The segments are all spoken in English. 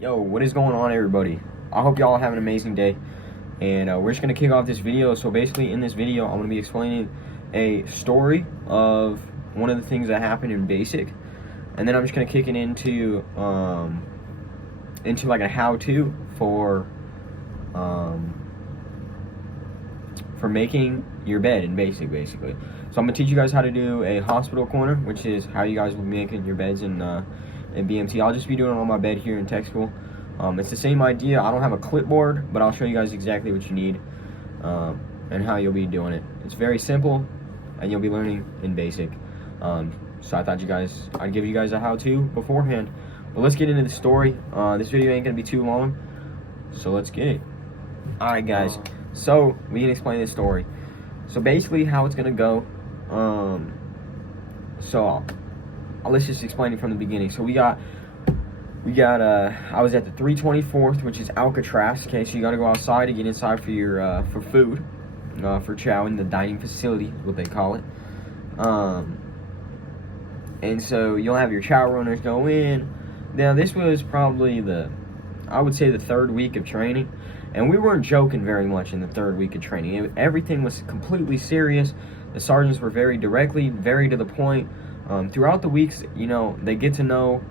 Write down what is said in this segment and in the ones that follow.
Yo, what is going on, everybody? I hope y'all have an amazing day. And we're just going to kick off this video. So basically, in this video, I'm going to be explaining a story of one of the things that happened in basic. And then I'm just going to kick it into like a how-to for making your bed in basic, basically. So I'm going to teach you guys how to do a hospital corner, which is how you guys will be making your beds in BMT. I'll just be doing it on my bed here in tech school. It's the same idea. I don't have a clipboard, but I'll show you guys exactly what you need and how you'll be doing it. It's very simple, and you'll be learning in basic. So I thought I'd give you guys a how-to beforehand. But let's get into the story. This video ain't gonna be too long, so let's get it. Alright guys, so we can explain this story. So basically how it's gonna go, let's just explain it from the beginning. So I was at the 324th, which is Alcatraz. Okay, so you gotta go outside to get inside for your for food, for chow in the dining facility, is what they call it. And so you'll have your chow runners go in. Now this was probably I would say the third week of training, and we weren't joking very much in the third week of training. Everything was completely serious. The sergeants were very to the point. Throughout the weeks, you know, they get to know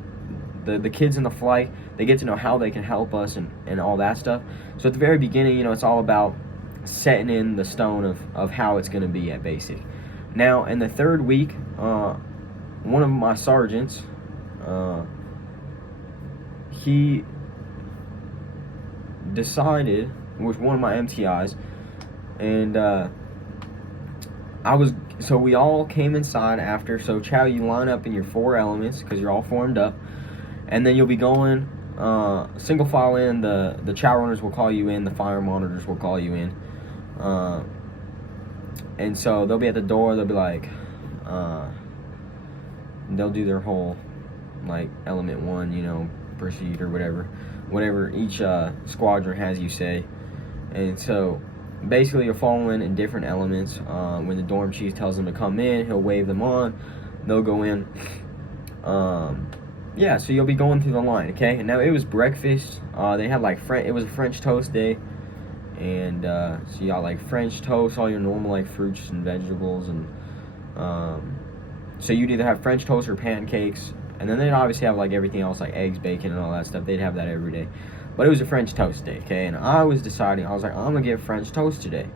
the kids in the flight. They get to know how they can help us and all that stuff. So at the very beginning, you know, it's all about setting in the stone of how it's going to be at basic. Now, in the third week, one of my sergeants, he decided, with one of my MTIs, and so we all came inside after. So chow, you line up in your 4 elements because you're all formed up, and then you'll be going single file in. The chow runners will call you in, the fire monitors will call you in, and so they'll be at the door. They'll be like, they'll do their whole like element 1, you know, proceed or whatever each squadron has you say. And so basically you're following in different elements. When the dorm chief tells them to come in, he'll wave them on, they'll go in. Yeah, so you'll be going through the line, okay? And now it was breakfast. They had like it was a French toast day, and so you got like French toast, all your normal like fruits and vegetables, and so you'd either have French toast or pancakes. And then they'd obviously have like everything else, like eggs, bacon, and all that stuff. They'd have that every day. But it was a French toast day, okay? And I was like, I'm gonna get French toast today.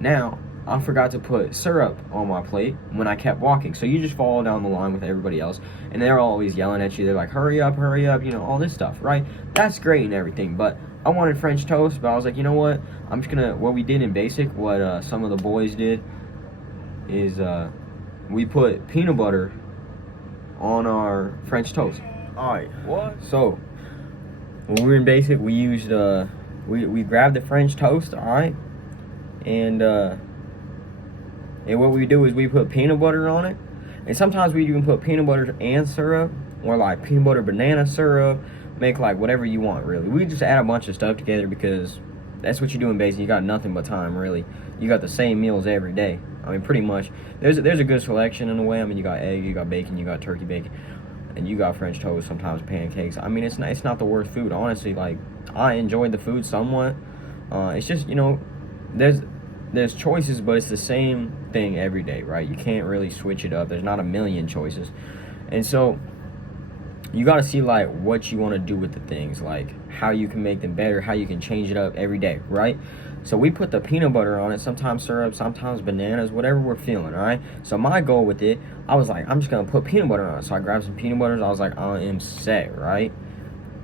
Now, I forgot to put syrup on my plate when I kept walking. So you just follow down the line with everybody else, and they're always yelling at you. They're like, hurry up, you know, all this stuff, right? That's great and everything, but I wanted French toast. But I was like, you know what? I'm just gonna, what we did in basic, what some of the boys did is we put peanut butter on our French toast. Alright, what? So when we were in basic, we used we grabbed the French toast, alright, and what we do is we put peanut butter on it, and sometimes we even put peanut butter and syrup, or like peanut butter banana syrup, make like whatever you want, really. We just add a bunch of stuff together because that's what you do in basic. You got nothing but time, really. You got the same meals every day. I mean, pretty much. There's a good selection in a way. I mean, you got egg, you got bacon, you got turkey bacon, and you got French toast, sometimes pancakes. I mean, it's not the worst food, honestly. Like, I enjoyed the food somewhat. It's just, you know, there's choices, but it's the same thing every day, right? You can't really switch it up. There's not a million choices. And so you got to see like what you want to do with the things, like how you can make them better, how you can change it up every day, right? So we put the peanut butter on it, sometimes syrup, sometimes bananas, whatever we're feeling, all right? So my goal with it, I was like, I'm just going to put peanut butter on it. So I grabbed some peanut butters. I was like, I am set, right?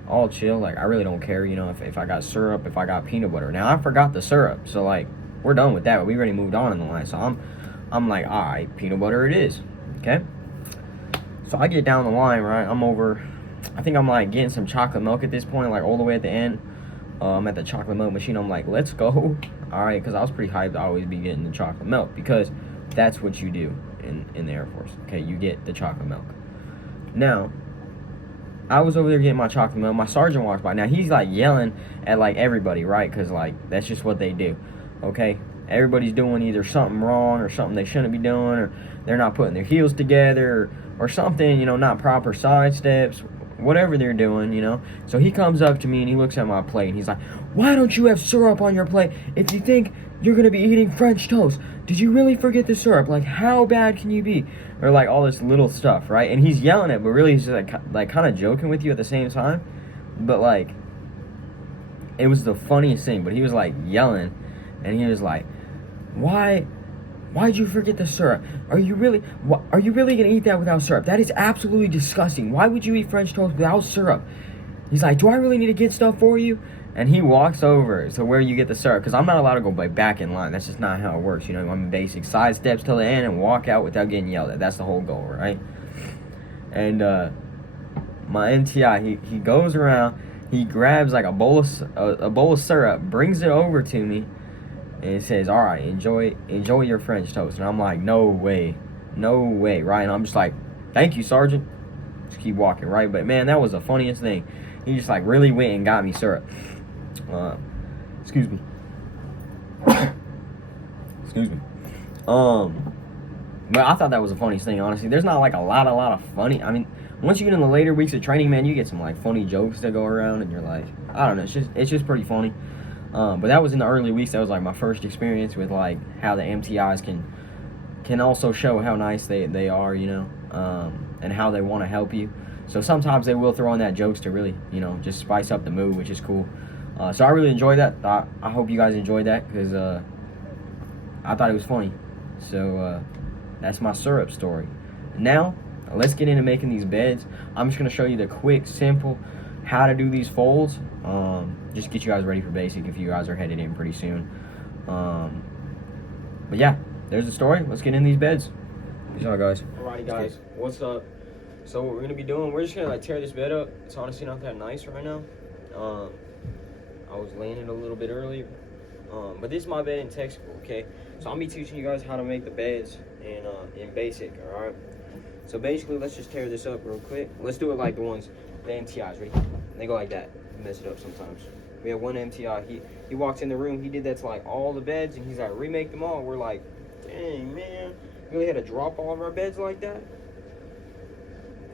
All chill. Like, I really don't care, you know, if I got syrup, if I got peanut butter. Now, I forgot the syrup. So, like, we're done with that. We already moved on in the line. So I'm like, all right, peanut butter it is, okay? So I get down the line, right? I'm over, I think I'm like getting some chocolate milk at this point, like all the way at the end. I'm at the chocolate milk machine. I'm like, let's go. All right, because I was pretty hyped to always be getting the chocolate milk, because that's what you do in the Air Force, okay? You get the chocolate milk. Now, I was over there getting my chocolate milk. My sergeant walks by. Now, he's like yelling at like everybody, right? Because like that's just what they do, okay? Everybody's doing either something wrong or something they shouldn't be doing, or they're not putting their heels together, or something, you know, not proper side steps, whatever they're doing, you know. So he comes up to me and he looks at my plate and he's like, why don't you have syrup on your plate if you think you're gonna be eating French toast? Did you really forget the syrup? Like, how bad can you be? Or like all this little stuff, right? And he's yelling it, but really he's just like kind of joking with you at the same time. But like, it was the funniest thing. But he was like yelling, and he was like, why'd you forget the syrup? Are you really gonna eat that without syrup? That is absolutely disgusting. Why would you eat French toast without syrup? He's like, do I really need to get stuff for you? And he walks over to where you get the syrup, because I'm not allowed to go back in line. That's just not how it works. You know, I'm basic side steps till the end and walk out without getting yelled at. That's the whole goal, right? And my MTI, he goes around, he grabs like a bowl of syrup, brings it over to me, and it says, all right, enjoy your French toast. And I'm like, no way, right? And I'm just like, thank you, Sergeant. Just keep walking, right? But man, that was the funniest thing. He just like really went and got me syrup. Excuse me. Excuse me. But I thought that was the funniest thing, honestly. There's not like a lot of funny. I mean, once you get in the later weeks of training, man, you get some like funny jokes that go around, and you're like, I don't know, it's just pretty funny. But that was in the early weeks. That was like my first experience with like how the MTIs can also show how nice they are, you know, and how they want to help you. So sometimes they will throw in that jokes to really, you know, just spice up the mood, which is cool. So I really enjoyed that. I hope you guys enjoyed that, because I thought it was funny. So that's my syrup story. Now, let's get into making these beds. I'm just going to show you the quick, simple, how to do these folds. Just get you guys ready for basic if you guys are headed in pretty soon. But yeah, there's the story. Let's get in these beds. Peace out, guys. Alrighty, guys. What's up? So what we're going to be doing, we're just going to like tear this bed up. It's honestly not that nice right now. I was laying it a little bit earlier. But this is my bed in textbook, okay? So I'll be teaching you guys how to make the beds in basic, alright? So basically, let's just tear this up real quick. Let's do it like the MTIs, ready? They go like that. Mess it up sometimes. We have one MTI, he walks in the room, he did that to like all the beds, and he's like, remake them all. We're like, dang, man, we really had to drop all of our beds like that?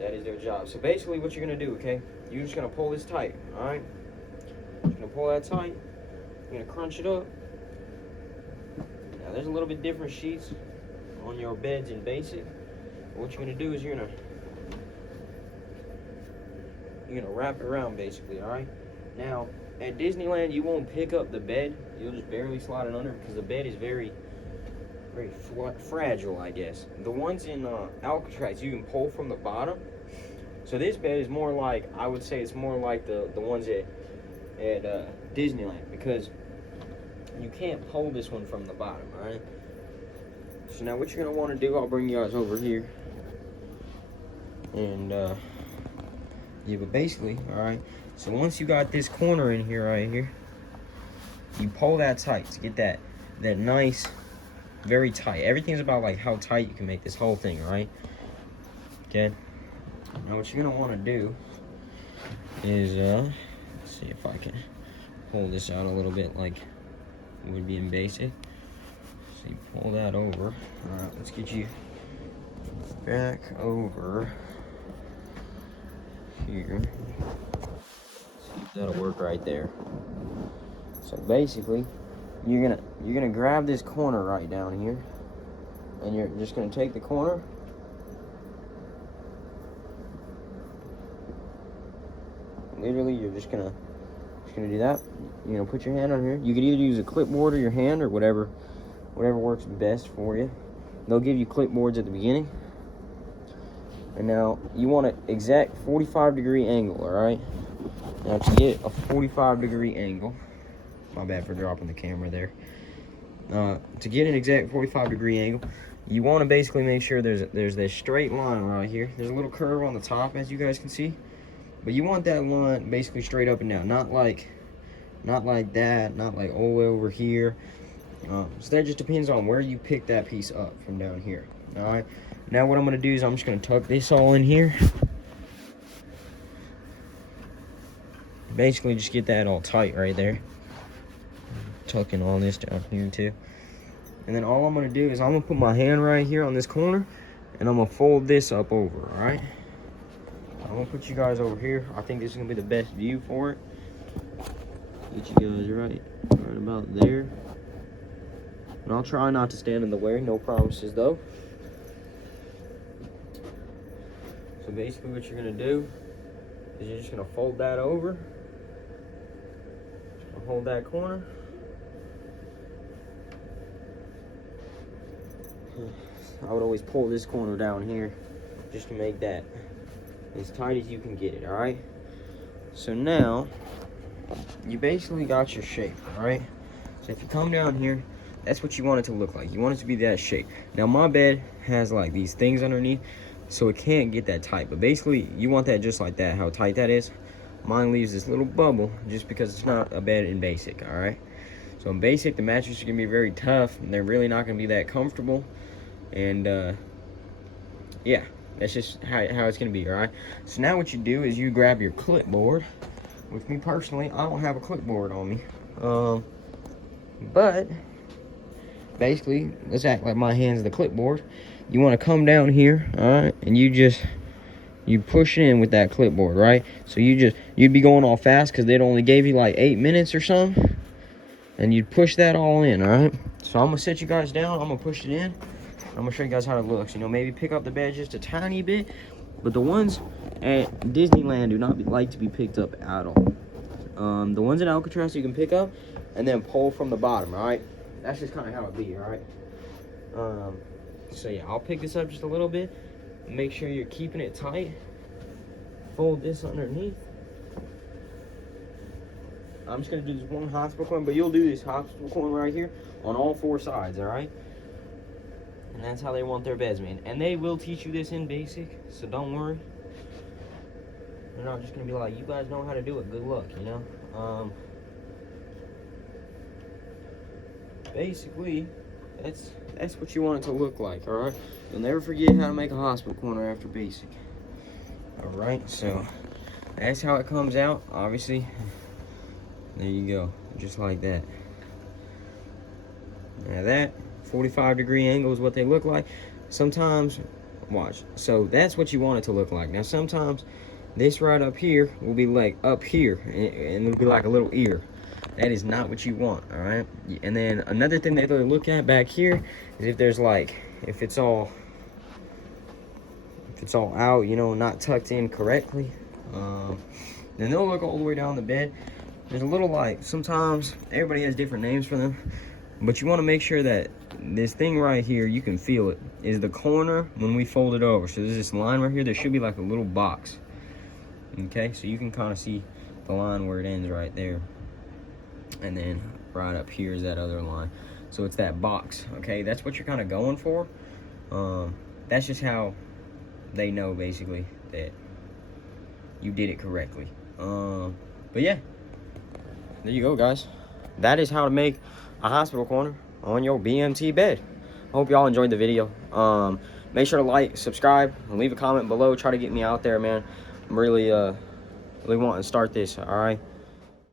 That is their job. So basically what you're gonna do, okay? You're just gonna pull this tight, alright? You're gonna pull that tight. You're gonna crunch it up. Now there's a little bit different sheets on your beds in basic. But what you're gonna do is you're gonna wrap it around basically, alright? Now at Disneyland you won't pick up the bed. You'll just barely slide it under, because the bed is very fragile, I guess. The ones in Alcatraz you can pull from the bottom. So this bed is more like, I would say it's more like the ones at Disneyland, because you can't pull this one from the bottom, alright? So now what you're going to want to do, I'll bring you guys over here. And, yeah, but basically, alright, so once you got this corner in here, right here, you pull that tight to get that nice, very tight. Everything's about like how tight you can make this whole thing, right? Okay. Now what you're gonna want to do is let's see if I can pull this out a little bit like it would be in basic. So you pull that over. All right, let's get you back over here. See if that'll work right there. So basically, you're gonna grab this corner right down here, and you're just gonna take the corner, literally you're just gonna do that. You know, put your hand on here. You could either use a clipboard or your hand, or whatever works best for you. They'll give you clipboards at the beginning. And now you want an exact 45-degree angle, all right? Now to get a 45-degree angle, my bad for dropping the camera there. To get an exact 45-degree angle, you want to basically make sure there's this straight line right here. There's a little curve on the top, as you guys can see, but you want that line basically straight up and down, not like that, not like all the way over here. So that just depends on where you pick that piece up from down here. All right. Now what I'm gonna do is I'm just gonna tuck this all in here. Basically, just get that all tight right there. Tucking all this down here too. And then all I'm gonna do is I'm gonna put my hand right here on this corner, and I'm gonna fold this up over, all right? I'm gonna put you guys over here. I think this is gonna be the best view for it. Get you guys right about there. And I'll try not to stand in the way, no promises though. So basically what you're gonna do is you're just gonna fold that over. Hold that corner. I would always pull this corner down here just to make that as tight as you can get it, all right? So now, you basically got your shape, all right? So if you come down here, that's what you want it to look like. You want it to be that shape. Now my bed has like these things underneath, so it can't get that tight. But basically, you want that just like that, how tight that is. Mine leaves this little bubble just because it's not a bed in basic, all right? So in basic, the mattresses are gonna be very tough, and they're really not gonna be that comfortable. And yeah, that's just how it's gonna be, all right? So now what you do is you grab your clipboard. With me personally, I don't have a clipboard on me. But basically, let's act like my hand's the clipboard. You wanna come down here, all right? And you push in with that clipboard, right? So you'd be going all fast because they'd only gave you like 8 minutes or something. And you'd push that all in, all right? So I'm gonna set you guys down, I'm gonna push it in. I'm gonna show you guys how it looks. You know, maybe pick up the bed just a tiny bit, but the ones at Disneyland do not like to be picked up at all. The ones in Alcatraz you can pick up and then pull from the bottom, all right? That's just kind of how it be, all right? So yeah, I'll pick this up just a little bit. Make sure you're keeping it tight. Fold this underneath. I'm just gonna do this one hospital corner, but you'll do this hospital corner right here on all 4 sides, all right? And that's how they want their beds made. And they will teach you this in basic, so don't worry. They're not just gonna be like, you guys know how to do it, good luck, you know? Basically, that's what you want it to look like, all right? You'll never forget how to make a hospital corner after basic. All right, so that's how it comes out, obviously. There you go, just like that. Now that 45-degree angle is what they look like. Sometimes, watch, so that's what you want it to look like. Now sometimes this right up here will be like up here, and it'll be like a little ear. That is not what you want, all right? And then another thing that they look at back here is if there's like, if it's all out, you know, not tucked in correctly, then they'll look all the way down the bed. There's a little like, sometimes everybody has different names for them, but you want to make sure that this thing right here, you can feel it, is the corner when we fold it over. So there's this line right here, there should be like a little box. Okay, so you can kind of see the line where it ends right there. And then right up here is that other line. So it's that box, okay? That's what you're kind of going for. That's just how they know basically that you did it correctly. But yeah, there you go, guys. That is how to make a hospital corner on your BMT bed. I hope y'all enjoyed the video. Make sure to like, subscribe, and leave a comment below. Try to get me out there, man. I'm really wanting to start this, all right?